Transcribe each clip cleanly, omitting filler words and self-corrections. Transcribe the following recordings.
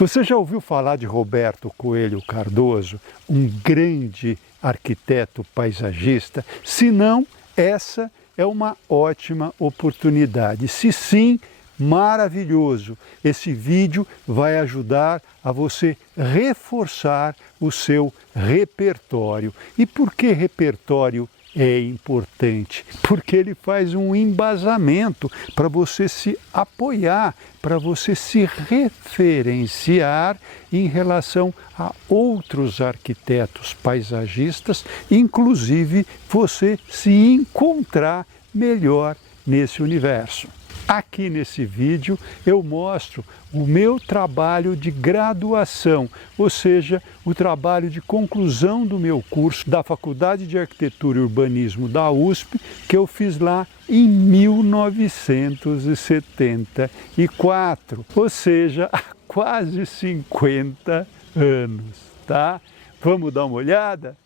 Você já ouviu falar de Roberto Coelho Cardoso, um grande arquiteto paisagista? Se não, essa é uma ótima oportunidade. Se sim, maravilhoso! Esse vídeo vai ajudar a você reforçar o seu repertório. E por que repertório é importante? Porque ele faz um embasamento para você se apoiar, para você se referenciar em relação a outros arquitetos paisagistas, inclusive você se encontrar melhor nesse universo. Aqui nesse vídeo eu mostro o meu trabalho de graduação, ou seja, o trabalho de conclusão do meu curso da Faculdade de Arquitetura e Urbanismo da USP, que eu fiz lá em 1974, ou seja, há quase 50 anos, tá? Vamos dar uma olhada?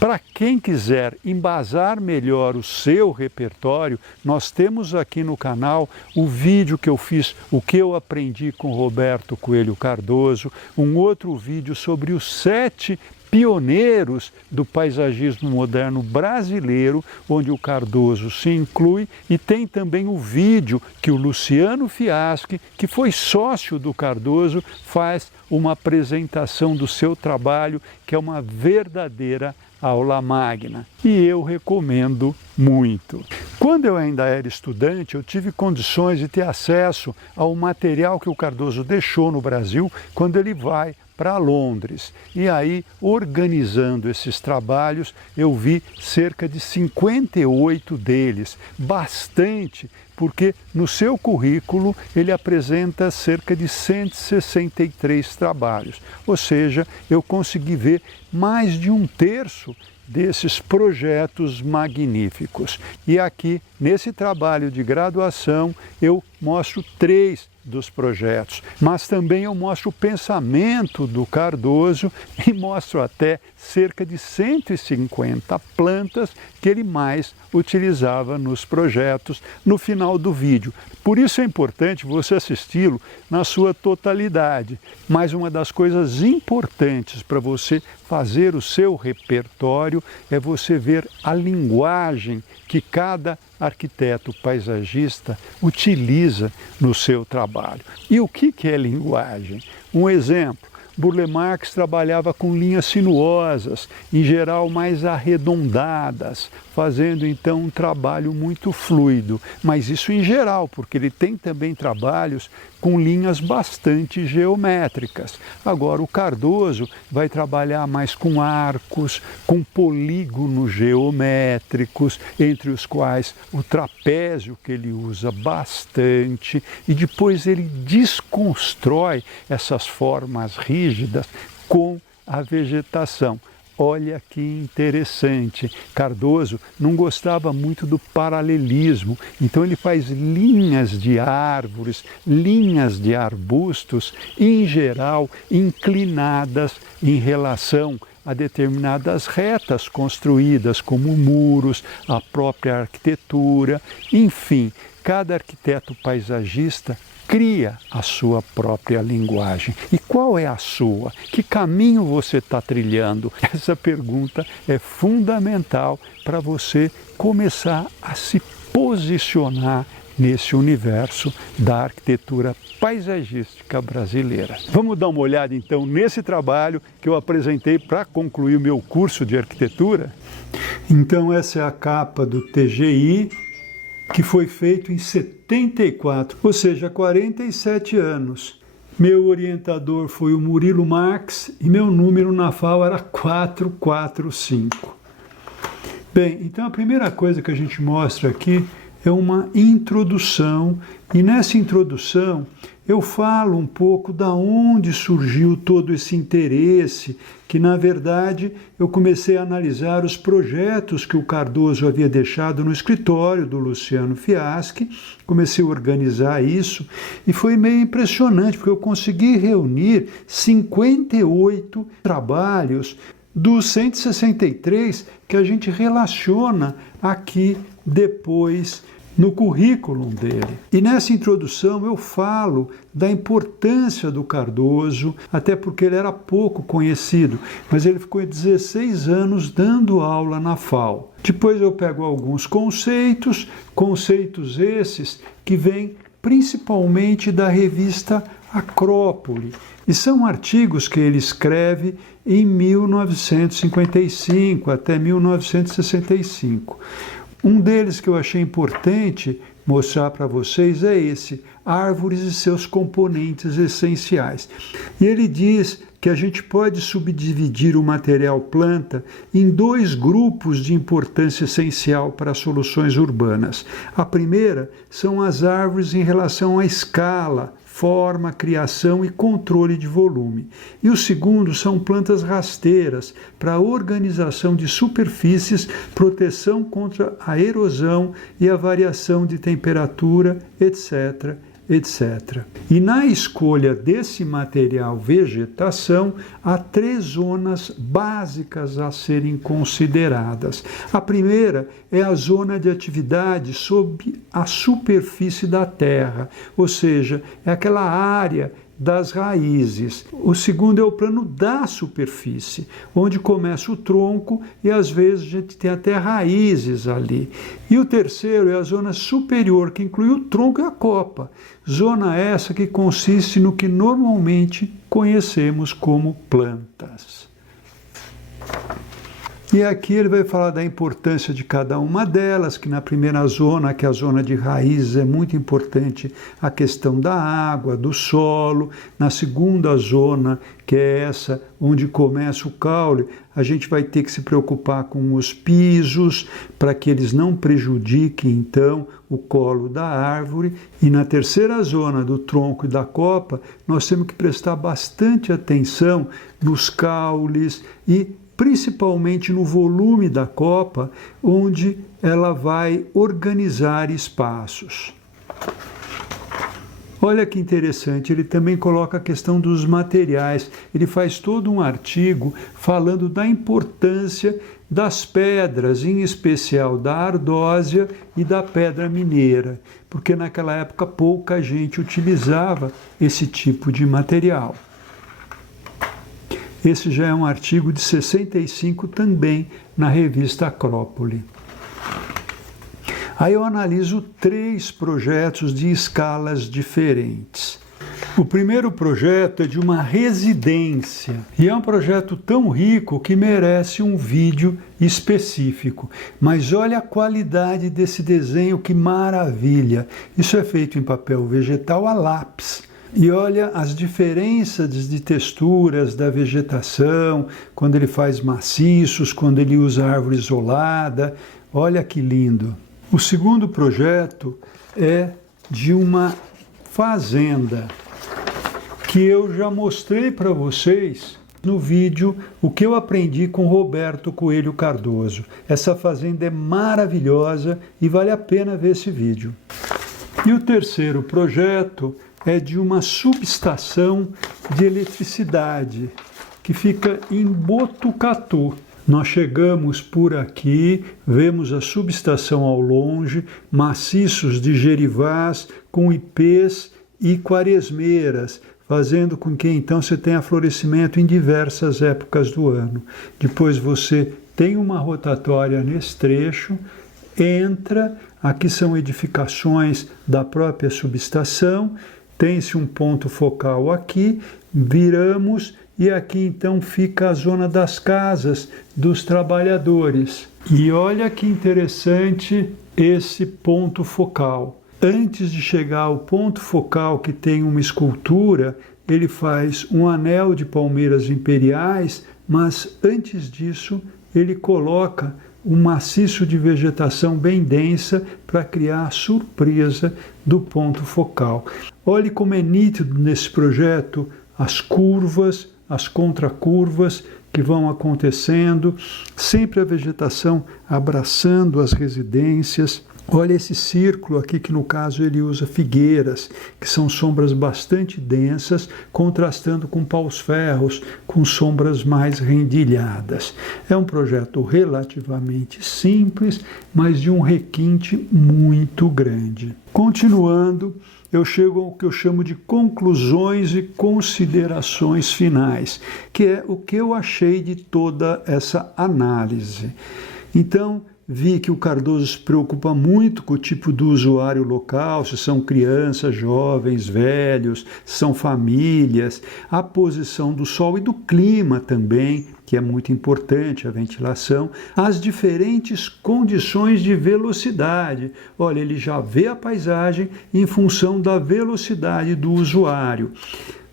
Para quem quiser embasar melhor o seu repertório, nós temos aqui no canal o vídeo que eu fiz, o que eu aprendi com Roberto Coelho Cardoso, um outro vídeo sobre os 7 pioneiros do paisagismo moderno brasileiro, onde o Cardoso se inclui, e tem também o vídeo que o Luciano Fiaschi, que foi sócio do Cardoso, faz uma apresentação do seu trabalho, que é uma verdadeira aula magna, e eu recomendo muito. Quando eu ainda era estudante, eu tive condições de ter acesso ao material que o Cardoso deixou no Brasil quando ele vai para Londres. E aí, organizando esses trabalhos, eu vi cerca de 58 deles, bastante, porque no seu currículo ele apresenta cerca de 163 trabalhos. Ou seja, eu consegui ver mais de 1/3 desses projetos magníficos. E aqui, nesse trabalho de graduação, eu mostro 3 dos projetos, mas também eu mostro o pensamento do Cardoso e mostro até cerca de 150 plantas que ele mais utilizava nos projetos no final do vídeo. Por isso é importante você assisti-lo na sua totalidade. Mas uma das coisas importantes para você fazer o seu repertório é você ver a linguagem que cada arquiteto paisagista utiliza no seu trabalho. E o que é linguagem? Um exemplo. Burle Marx trabalhava com linhas sinuosas, em geral mais arredondadas, fazendo então um trabalho muito fluido. Mas isso em geral, porque ele tem também trabalhos com linhas bastante geométricas. Agora o Cardoso vai trabalhar mais com arcos, com polígonos geométricos, entre os quais o trapézio, que ele usa bastante, e depois ele desconstrói essas formas rígidas com a vegetação. Olha que interessante, Cardoso não gostava muito do paralelismo, então ele faz linhas de árvores, linhas de arbustos, em geral inclinadas em relação a determinadas retas construídas, como muros, a própria arquitetura, enfim, cada arquiteto paisagista cria a sua própria linguagem. E qual é a sua? Que caminho você está trilhando? Essa pergunta é fundamental para você começar a se posicionar nesse universo da arquitetura paisagística brasileira. Vamos dar uma olhada então nesse trabalho que eu apresentei para concluir o meu curso de arquitetura? Então essa é a capa do TGI, que foi feito em 74, ou seja, 47 anos. Meu orientador foi o Murilo Marx e meu número na FAO era 445. Bem, então a primeira coisa que a gente mostra aqui é uma introdução, e nessa introdução eu falo um pouco da onde surgiu todo esse interesse, que na verdade eu comecei a analisar os projetos que o Cardoso havia deixado no escritório do Luciano Fiaschi, comecei a organizar isso e foi meio impressionante, porque eu consegui reunir 58 trabalhos dos 163 que a gente relaciona aqui depois no currículo dele. E nessa introdução eu falo da importância do Cardoso, até porque ele era pouco conhecido, mas ele ficou 16 anos dando aula na FAO. Depois eu pego alguns conceitos esses que vêm principalmente da revista Acrópole, e são artigos que ele escreve em 1955 até 1965. Um deles que eu achei importante mostrar para vocês é esse, árvores e seus componentes essenciais. E ele diz que a gente pode subdividir o material planta em 2 grupos de importância essencial para soluções urbanas. A primeira são as árvores em relação à escala, forma, criação e controle de volume. E o segundo são plantas rasteiras para a organização de superfícies, proteção contra a erosão e a variação de temperatura, etc., etc. E na escolha desse material vegetação, há 3 zonas básicas a serem consideradas. A primeira é a zona de atividade sob a superfície da terra, ou seja, é aquela área das raízes. O segundo é o plano da superfície, onde começa o tronco e às vezes a gente tem até raízes ali. E o terceiro é a zona superior, que inclui o tronco e a copa. Zona essa que consiste no que normalmente conhecemos como plantas. E aqui ele vai falar da importância de cada uma delas, que na primeira zona, que é a zona de raízes, é muito importante a questão da água, do solo. Na segunda zona, que é essa onde começa o caule, a gente vai ter que se preocupar com os pisos, para que eles não prejudiquem, então, o colo da árvore. E na terceira zona, do tronco e da copa, nós temos que prestar bastante atenção nos caules e principalmente no volume da copa, onde ela vai organizar espaços. Olha que interessante, ele também coloca a questão dos materiais. Ele faz todo um artigo falando da importância das pedras, em especial da ardósia e da pedra mineira, porque naquela época pouca gente utilizava esse tipo de material. Esse já é um artigo de 65 também na revista Acrópole. Aí eu analiso 3 projetos de escalas diferentes. O primeiro projeto é de uma residência e é um projeto tão rico que merece um vídeo específico. Mas olha a qualidade desse desenho, que maravilha! Isso é feito em papel vegetal a lápis. E olha as diferenças de texturas da vegetação, quando ele faz maciços, quando ele usa árvore isolada. Olha que lindo! O segundo projeto é de uma fazenda, que eu já mostrei para vocês no vídeo O que eu aprendi com Roberto Coelho Cardoso. Essa fazenda é maravilhosa e vale a pena ver esse vídeo. E o terceiro projeto é de uma subestação de eletricidade que fica em Botucatu. Nós chegamos por aqui, vemos a subestação ao longe, maciços de gerivás com ipês e quaresmeiras, fazendo com que então você tenha florescimento em diversas épocas do ano. Depois você tem uma rotatória nesse trecho, entra, aqui são edificações da própria subestação, tem-se um ponto focal aqui, viramos e aqui então fica a zona das casas dos trabalhadores. E olha que interessante esse ponto focal. Antes de chegar ao ponto focal, que tem uma escultura, ele faz um anel de palmeiras imperiais, mas antes disso ele coloca um maciço de vegetação bem densa para criar a surpresa do ponto focal. Olhe como é nítido nesse projeto as curvas, as contracurvas que vão acontecendo, sempre a vegetação abraçando as residências. Olha esse círculo aqui, que no caso ele usa figueiras, que são sombras bastante densas, contrastando com paus-ferros, com sombras mais rendilhadas. É um projeto relativamente simples, mas de um requinte muito grande. Continuando, eu chego ao que eu chamo de conclusões e considerações finais, que é o que eu achei de toda essa análise. Então, vi que o Cardoso se preocupa muito com o tipo do usuário local, se são crianças, jovens, velhos, se são famílias, a posição do sol e do clima também, que é muito importante, a ventilação, as diferentes condições de velocidade. Olha, ele já vê a paisagem em função da velocidade do usuário.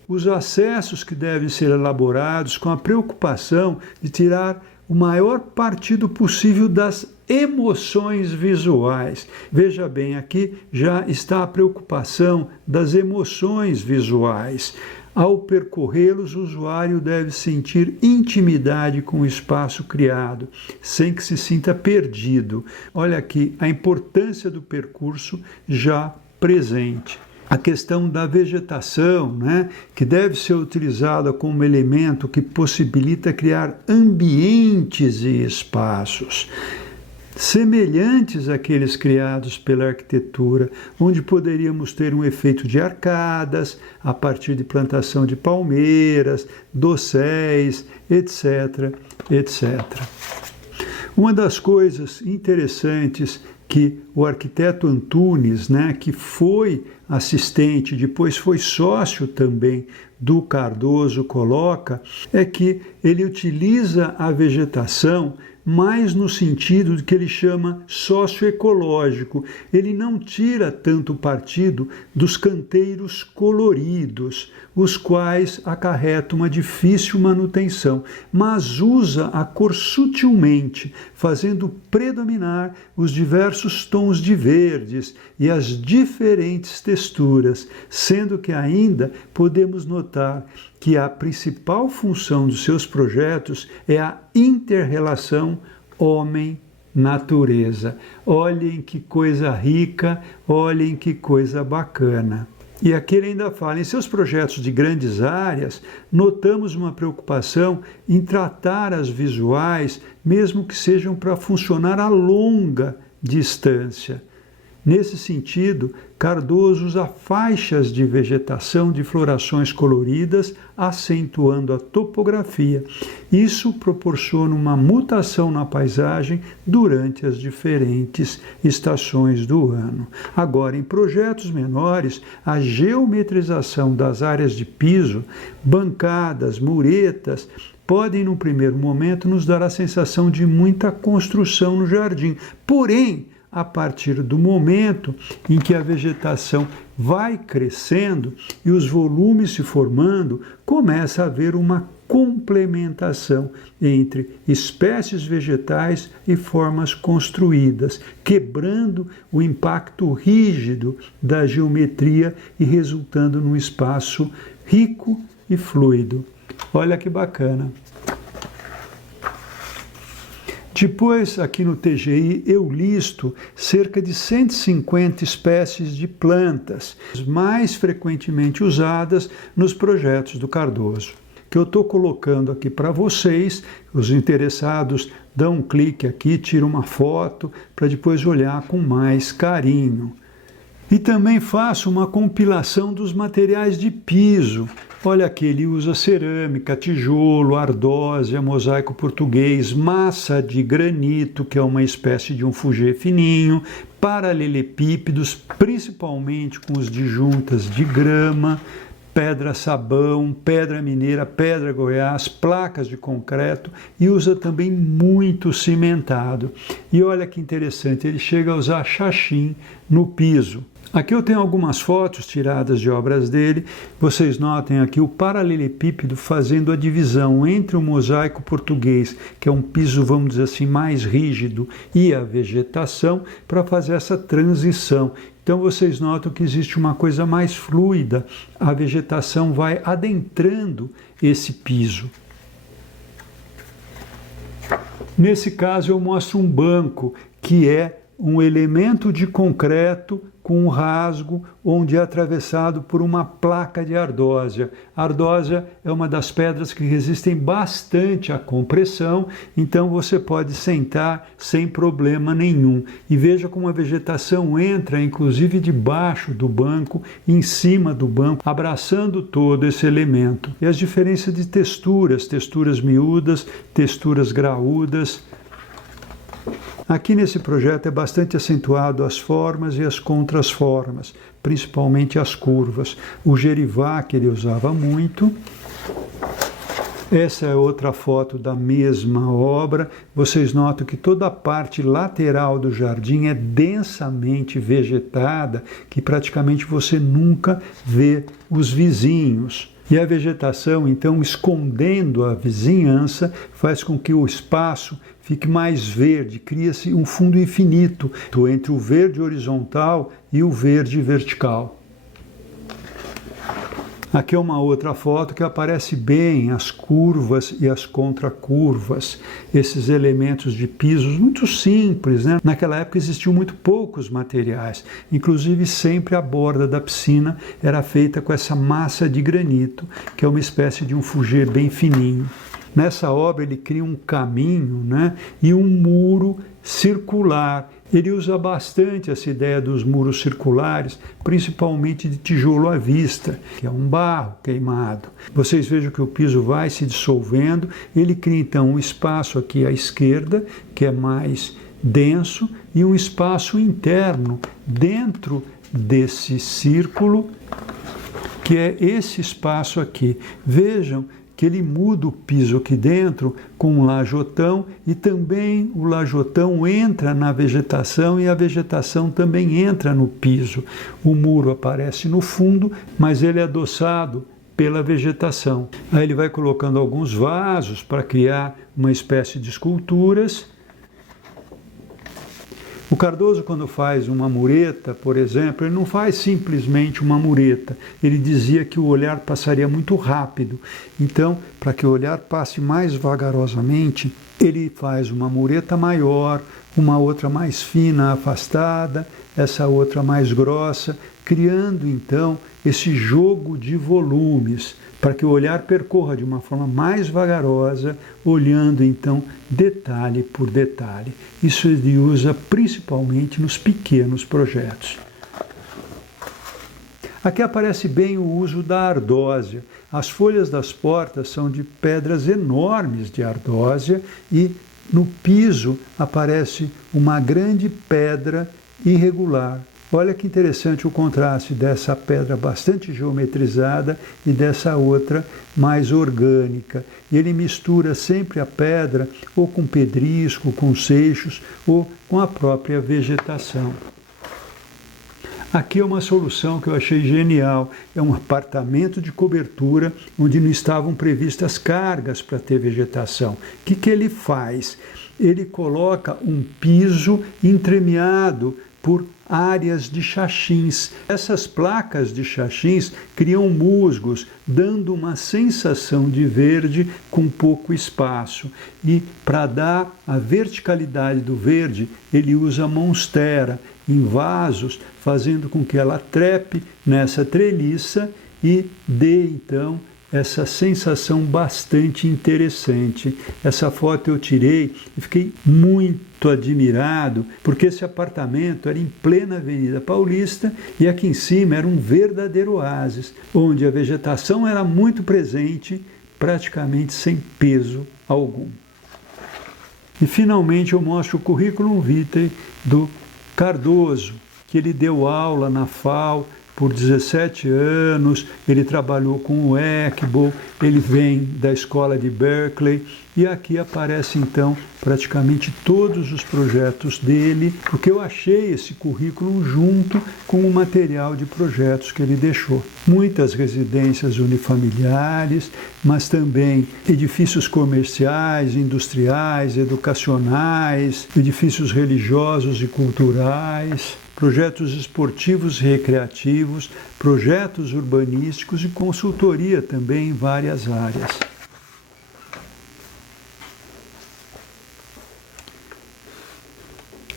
Os acessos que devem ser elaborados com a preocupação de tirar o maior partido possível das emoções visuais. Veja bem, aqui já está a preocupação das emoções visuais. Ao percorrê-los, o usuário deve sentir intimidade com o espaço criado, sem que se sinta perdido. Olha aqui a importância do percurso já presente. A questão da vegetação, né, que deve ser utilizada como elemento que possibilita criar ambientes e espaços semelhantes àqueles criados pela arquitetura, onde poderíamos ter um efeito de arcadas, a partir de plantação de palmeiras, dosséis, etc., etc. Uma das coisas interessantes que o arquiteto Antunes, né, que foi assistente, depois foi sócio também do Cardoso, coloca, é que ele utiliza a vegetação mais no sentido de que ele chama socioecológico. Ele não tira tanto partido dos canteiros coloridos, os quais acarretam uma difícil manutenção, mas usa a cor sutilmente, fazendo predominar os diversos tons de verdes e as diferentes texturas, sendo que ainda podemos notar que a principal função dos seus projetos é a inter-relação homem-natureza. Olhem que coisa rica, olhem que coisa bacana. E aqui ele ainda fala, em seus projetos de grandes áreas, notamos uma preocupação em tratar as visuais, mesmo que sejam para funcionar a longa distância. Nesse sentido, Cardoso usa faixas de vegetação de florações coloridas, acentuando a topografia. Isso proporciona uma mutação na paisagem durante as diferentes estações do ano. Agora, em projetos menores, a geometrização das áreas de piso, bancadas, muretas, podem, no primeiro momento, nos dar a sensação de muita construção no jardim. Porém, a partir do momento em que a vegetação vai crescendo e os volumes se formando, começa a haver uma complementação entre espécies vegetais e formas construídas, quebrando o impacto rígido da geometria e resultando num espaço rico e fluido. Olha que bacana! Depois, aqui no TGI, eu listo cerca de 150 espécies de plantas, mais frequentemente usadas nos projetos do Cardoso, que eu estou colocando aqui para vocês. Os interessados dão um clique aqui, tiram uma foto, para depois olhar com mais carinho. E também faço uma compilação dos materiais de piso. Olha aqui, ele usa cerâmica, tijolo, ardósia, mosaico português, massa de granito, que é uma espécie de um fugê fininho, paralelepípedos, principalmente com os disjuntas de grama, pedra-sabão, pedra mineira, pedra Goiás, placas de concreto, e usa também muito cimentado. E olha que interessante, ele chega a usar xaxim no piso. Aqui eu tenho algumas fotos tiradas de obras dele. Vocês notem aqui o paralelepípedo fazendo a divisão entre o mosaico português, que é um piso, vamos dizer assim, mais rígido, e a vegetação, para fazer essa transição. Então vocês notam que existe uma coisa mais fluida, a vegetação vai adentrando esse piso. Nesse caso eu mostro um banco que é um elemento de concreto com um rasgo onde é atravessado por uma placa de ardósia. A ardósia é uma das pedras que resistem bastante à compressão, então você pode sentar sem problema nenhum. E veja como a vegetação entra, inclusive debaixo do banco, em cima do banco, abraçando todo esse elemento. E as diferenças de texturas, texturas miúdas, texturas graúdas. Aqui nesse projeto é bastante acentuado as formas e as contrasformas, principalmente as curvas. O gerivá que ele usava muito. Essa é outra foto da mesma obra. Vocês notam que toda a parte lateral do jardim é densamente vegetada, que praticamente você nunca vê os vizinhos. E a vegetação, então, escondendo a vizinhança, faz com que o espaço fique mais verde, cria-se um fundo infinito entre o verde horizontal e o verde vertical. Aqui é uma outra foto que aparece bem as curvas e as contracurvas, esses elementos de pisos muito simples, né? Naquela época existiam muito poucos materiais, inclusive sempre a borda da piscina era feita com essa massa de granito, que é uma espécie de um fugê bem fininho. Nessa obra ele cria um caminho, né? E um muro circular. Ele usa bastante essa ideia dos muros circulares, principalmente de tijolo à vista, que é um barro queimado. Vocês vejam que o piso vai se dissolvendo, ele cria então um espaço aqui à esquerda, que é mais denso, e um espaço interno dentro desse círculo, que é esse espaço aqui. Vejam que ele muda o piso aqui dentro com um lajotão e também o lajotão entra na vegetação e a vegetação também entra no piso. O muro aparece no fundo, mas ele é adoçado pela vegetação. Aí ele vai colocando alguns vasos para criar uma espécie de esculturas. O Cardoso, quando faz uma mureta, por exemplo, ele não faz simplesmente uma mureta. Ele dizia que o olhar passaria muito rápido. Então, para que o olhar passe mais vagarosamente, ele faz uma mureta maior, uma outra mais fina, afastada, essa outra mais grossa, criando, então, esse jogo de volumes, para que o olhar percorra de uma forma mais vagarosa, olhando então detalhe por detalhe. Isso ele usa principalmente nos pequenos projetos. Aqui aparece bem o uso da ardósia. As folhas das portas são de pedras enormes de ardósia e no piso aparece uma grande pedra irregular. Olha que interessante o contraste dessa pedra bastante geometrizada e dessa outra mais orgânica. E ele mistura sempre a pedra ou com pedrisco, com seixos ou com a própria vegetação. Aqui é uma solução que eu achei genial. É um apartamento de cobertura onde não estavam previstas cargas para ter vegetação. O que ele faz? Ele coloca um piso entremeado por áreas de xaxins. Essas placas de xaxins criam musgos, dando uma sensação de verde com pouco espaço. E para dar a verticalidade do verde, ele usa monstera em vasos, fazendo com que ela trepe nessa treliça e dê então essa sensação bastante interessante. Essa foto eu tirei e fiquei muito admirado, porque esse apartamento era em plena Avenida Paulista e aqui em cima era um verdadeiro oásis, onde a vegetação era muito presente, praticamente sem peso algum. E finalmente eu mostro o currículo vitae do Cardoso, que ele deu aula na FAO por 17 anos, ele trabalhou com o Eckbo, ele vem da escola de Berkeley, e aqui aparece então praticamente todos os projetos dele, porque eu achei esse currículo junto com o material de projetos que ele deixou. Muitas residências unifamiliares, mas também edifícios comerciais, industriais, educacionais, edifícios religiosos e culturais, projetos esportivos e recreativos, projetos urbanísticos e consultoria também em várias áreas.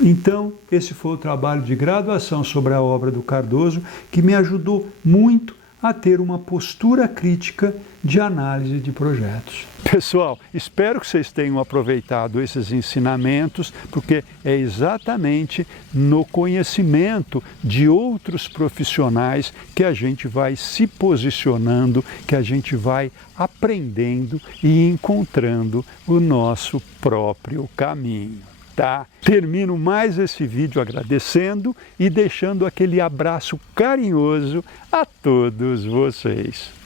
Então, esse foi o trabalho de graduação sobre a obra do Cardoso, que me ajudou muito a ter uma postura crítica de análise de projetos. Pessoal, espero que vocês tenham aproveitado esses ensinamentos, porque é exatamente no conhecimento de outros profissionais que a gente vai se posicionando, que a gente vai aprendendo e encontrando o nosso próprio caminho. Tá? Termino mais esse vídeo agradecendo e deixando aquele abraço carinhoso a todos vocês.